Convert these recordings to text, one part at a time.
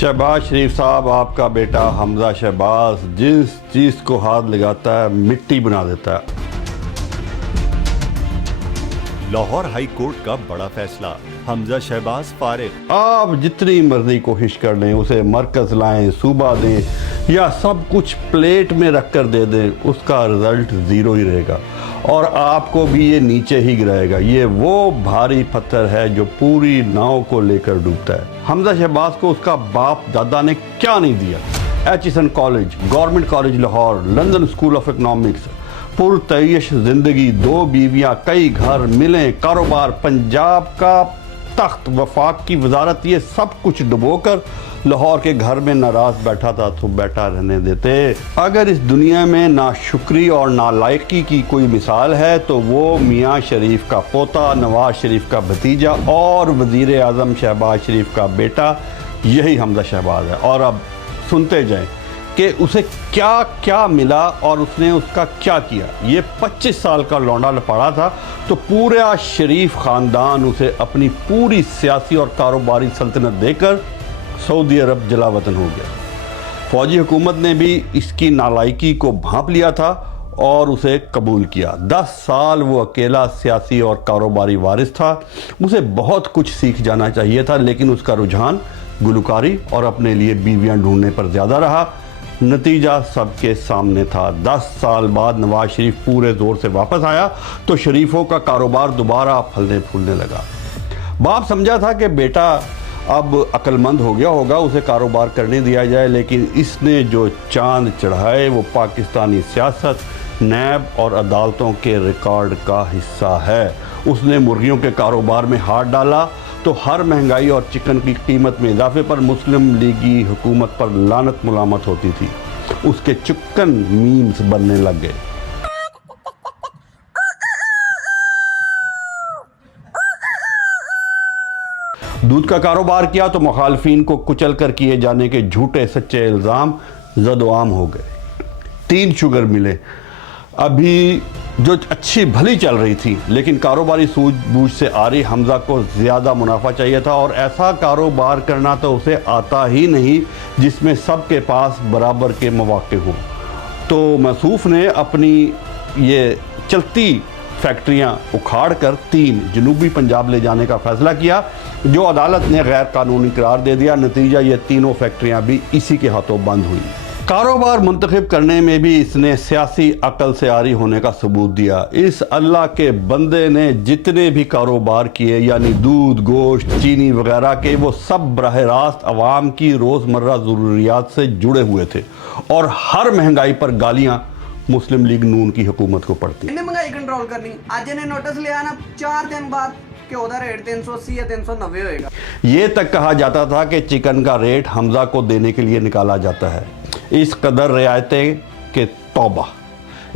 शहबाज शरीफ साहब, आपका बेटा हमजा शहबाज जिस चीज़ को हाथ लगाता है मिट्टी बना देता है। लाहौर हाई कोर्ट का बड़ा फैसला, हमजा शहबाज फारिग। आप जितनी मर्जी कोशिश कर लें, उसे मरकज लाएं, सूबा दें या सब कुछ प्लेट में रख कर दे दें, उसका रिजल्ट ज़ीरो ही रहेगा और आपको भी ये नीचे ही गिराएगा। ये वो भारी पत्थर है जो पूरी नाव को लेकर डूबता है। हमजा शहबाज को उसका बाप दादा ने क्या नहीं दिया। Aitchison college, government college Lahore, London school of economics, पुरतयश जिंदगी, 2 बीवियां, कई घर, मिलें, कारोबार, पंजाब का तख्त, वफाक की वजारत, ये सब कुछ डुबोकर लाहौर के घर में नाराज बैठा था तो बैठा रहने देते। अगर इस दुनिया में नाशुक्री और नालायकी की कोई मिसाल है तो वो मियाँ शरीफ का पोता, नवाज शरीफ का भतीजा और वजीर आज़म शहबाज शरीफ का बेटा, यही हमजा शहबाज है। और अब सुनते जाएं कि उसे क्या क्या मिला और उसने उसका क्या किया। ये 25 साल का लौंडा लपाड़ा था तो पूरा शरीफ ख़ानदान उसे अपनी पूरी सियासी और कारोबारी सल्तनत देकर सऊदी अरब जलावतन हो गया। फौजी हुकूमत ने भी इसकी नालायकी को भांप लिया था और उसे कबूल किया। 10 साल वो अकेला सियासी और कारोबारी वारिस था। उसे बहुत कुछ सीख जाना चाहिए था, लेकिन उसका रुझान गुलकारी और अपने लिए बीवियां ढूंढने पर ज़्यादा रहा। नतीजा सबके सामने था। 10 साल बाद नवाज शरीफ पूरे ज़ोर से वापस आया तो शरीफों का कारोबार दोबारा फलने फूलने लगा। बाप समझा था कि बेटा अब अक्लमंद हो गया होगा, उसे कारोबार करने दिया जाए, लेकिन इसने जो चांद चढ़ाए वो पाकिस्तानी सियासत, नैब और अदालतों के रिकॉर्ड का हिस्सा है। उसने मुर्गियों के कारोबार में हाथ डाला तो हर महंगाई और चिकन की कीमत में इजाफे पर मुस्लिम लीगी हुकूमत पर लानत मुलामत होती थी। उसके चिकन मीम्स बनने लग गए। दूध का कारोबार किया तो मुखालफिन को कुचल कर किए जाने के झूठे सच्चे इल्ज़ाम ज़द-ओ-आम हो गए। 3 शुगर मिले अभी जो अच्छी भली चल रही थी, लेकिन कारोबारी सूझबूझ से आ रही हमजा को ज़्यादा मुनाफा चाहिए था और ऐसा कारोबार करना तो उसे आता ही नहीं जिसमें सबके पास बराबर के मौके हों। तो मसूफ ने अपनी ये चलती फैक्ट्रियां उखाड़ कर 3 जनूबी पंजाब ले जाने का फैसला किया, जो अदालत ने गैर कानूनी करार दे दिया। नतीजा ये तीनों फैक्ट्रियां भी इसी के हाथों बंद हुई। कारोबार मुंतखब करने में भी इसने सियासी अकल से आरी होने का सबूत दिया। इस अल्लाह के बंदे ने जितने भी कारोबार किए, यानी दूध, गोश्त, चीनी वगैरह के, वो सब बराह रास्त अवाम की रोज़मर्रा ज़रूरियात से जुड़े हुए थे और हर महंगाई पर गालियां मुस्लिम लीग नून की हुकूमत को पड़ती। महंगाई कंट्रोल करनी, आज इन्हें नोटिस लिया ना 4 दिन बाद कि उधर रेट 380 या 390 होएगा। ये तक कहा जाता था कि चिकन का रेट हमजा को देने के लिए निकाला जाता है। इस कदर रियायतें के तौबा।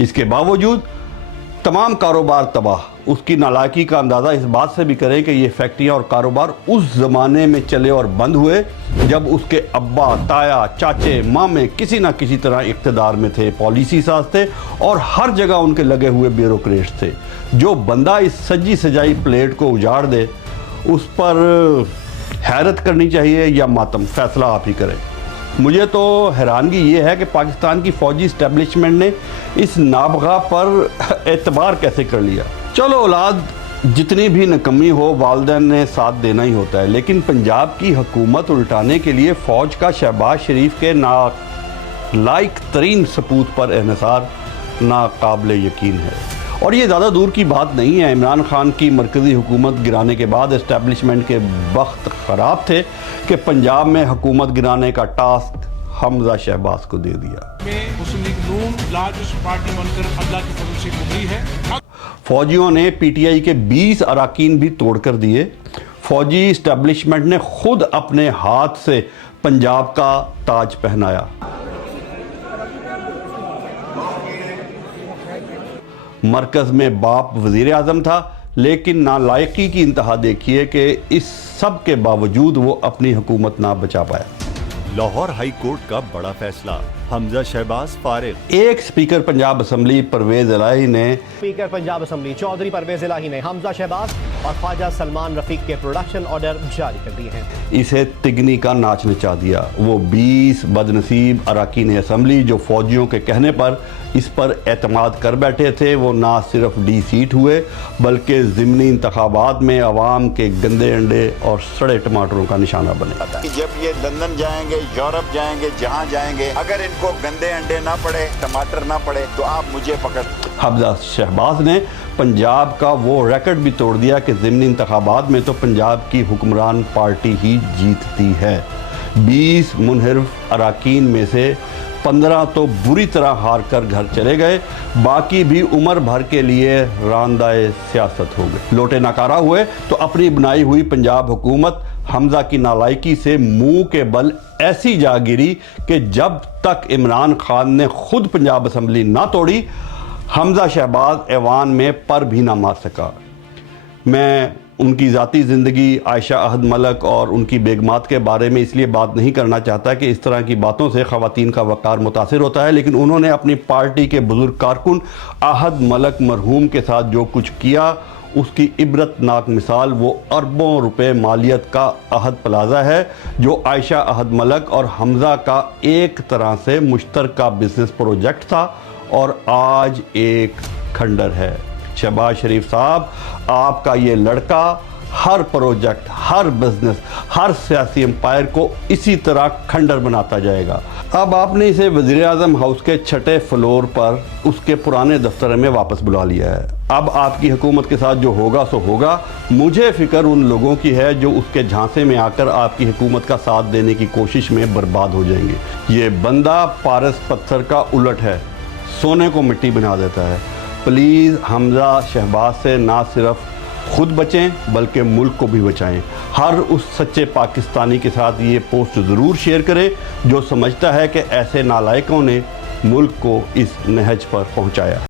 इसके बावजूद तमाम कारोबार तबाह। उसकी नालायकी का अंदाज़ा इस बात से भी करें कि ये फैक्ट्रियाँ और कारोबार उस ज़माने में चले और बंद हुए जब उसके अब्बा, ताया, चाचे, मामे किसी ना किसी तरह इक़्तिदार में थे, पॉलिसी साज थे और हर जगह उनके लगे हुए ब्यूरोक्रेट्स थे। जो बंदा इस सजी सजाई प्लेट को उजाड़ दे, उस पर हैरत करनी चाहिए या मातम, फैसला आप ही करें। मुझे तो हैरानगी ये है कि पाकिस्तान की फ़ौजी इस्टेब्लिशमेंट ने इस नाबगा पर एतबार कैसे कर लिया। चलो, औलाद जितनी भी नकम्मी हो, वालिदैन ने साथ देना ही होता है, लेकिन पंजाब की हुकूमत उल्टाने के लिए फ़ौज का शहबाज शरीफ के नालायक तरीन सपूत पर एहसार नाकाबिल यकीन है। और ये ज़्यादा दूर की बात नहीं है। इमरान खान की मरकज़ी हुकूमत गिराने के बाद इस्टेब्लिशमेंट के वक्त ख़राब थे कि पंजाब में हुकूमत गिराने का टास्क हमजा शहबाज को दे दिया। मुस्लिम लीग नून लार्जेस्ट पार्टी बनकर अल्लाह के फजल से उभरी है। फौजियों ने पीटीआई के 20 अराकीन भी तोड़ कर दिए। फौजी इस्टेब्लिशमेंट ने खुद अपने हाथ से पंजाब का ताज पहनाया। मरकज़ में बाप वज़ीर आज़म था, लेकिन नालायकी की इंतहा देखिए कि इस सब के बावजूद वो अपनी हुकूमत ना बचा पाया। लाहौर हाई कोर्ट का बड़ा फैसला, हमजा शहबाज फारिग। एक स्पीकर पंजाब असम्बली परवेज़ इलाही ने स्पीकर पंजाब असम्बली चौधरी परवेज़ इलाही ने हमजा शहबाज اور خواجہ سلمان رفیق کے پروڈکشن آرڈر جاری کر دیے ہیں۔ اسے تگنی کا ناچ نچا دیا۔ وہ 20 بدنصیب اراکین اسمبلی جو فوجیوں کے کہنے پر اس پر اعتماد کر بیٹھے تھے، وہ نہ صرف ڈی سیٹ ہوئے بلکہ ضمنی انتخابات میں عوام کے گندے انڈے اور سڑے ٹماٹروں کا نشانہ بنے۔ جب یہ لندن جائیں گے، یورپ جائیں گے، جہاں جائیں گے، اگر ان کو گندے انڈے نہ پڑے، ٹماٹر نہ پڑے تو آپ مجھے پکڑ۔ حمزہ شہباز نے پنجاب کا وہ ریکارڈ بھی توڑ دیا کہ ضمنی انتخابات میں تو پنجاب کی حکمران پارٹی ہی جیتتی ہے۔ 20 منحرف اراکین میں سے 15 تو بری طرح ہار کر گھر چلے گئے، باقی بھی عمر بھر کے لیے راندہ سیاست ہو گئے۔ لوٹے ناکارہ ہوئے تو اپنی بنائی ہوئی پنجاب حکومت حمزہ کی نالائکی سے منہ کے بل ایسی جا گری کہ جب تک عمران خان نے خود پنجاب اسمبلی نہ توڑی، حمزہ شہباز ایوان میں پر بھی نہ مار سکا۔ میں ان کی ذاتی زندگی، عائشہ احد ملک اور ان کی بیگمات کے بارے میں اس لیے بات نہیں کرنا چاہتا کہ اس طرح کی باتوں سے خواتین کا وقار متاثر ہوتا ہے، لیکن انہوں نے اپنی پارٹی کے بزرگ کارکن احد ملک مرحوم کے ساتھ جو کچھ کیا، اس کی عبرت ناک مثال وہ اربوں روپے مالیت کا احد پلازا ہے، جو عائشہ احد ملک اور حمزہ کا ایک طرح سے مشترکہ بزنس پروجیکٹ تھا اور آج ایک کھنڈر ہے۔ شہباز شریف صاحب، آپ کا یہ لڑکا ہر پروجیکٹ، ہر بزنس، ہر سیاسی امپائر کو اسی طرح کھنڈر بناتا جائے گا۔ اب آپ نے اسے وزیر اعظم ہاؤس کے 6 فلور پر اس کے پرانے دفتر میں واپس بلا لیا ہے۔ اب آپ کی حکومت کے ساتھ جو ہوگا سو ہوگا۔ مجھے فکر ان لوگوں کی ہے جو اس کے جھانسے میں آ کر آپ کی حکومت کا ساتھ دینے کی کوشش میں برباد ہو جائیں گے۔ یہ بندہ پارس پتھر کا الٹ ہے، سونے کو مٹی بنا دیتا ہے۔ پلیز حمزہ شہباز سے نہ صرف خود بچیں بلکہ ملک کو بھی بچائیں۔ ہر اس سچے پاکستانی کے ساتھ یہ پوسٹ ضرور شیئر کریں جو سمجھتا ہے کہ ایسے نالائقوں نے ملک کو اس نہج پر پہنچایا۔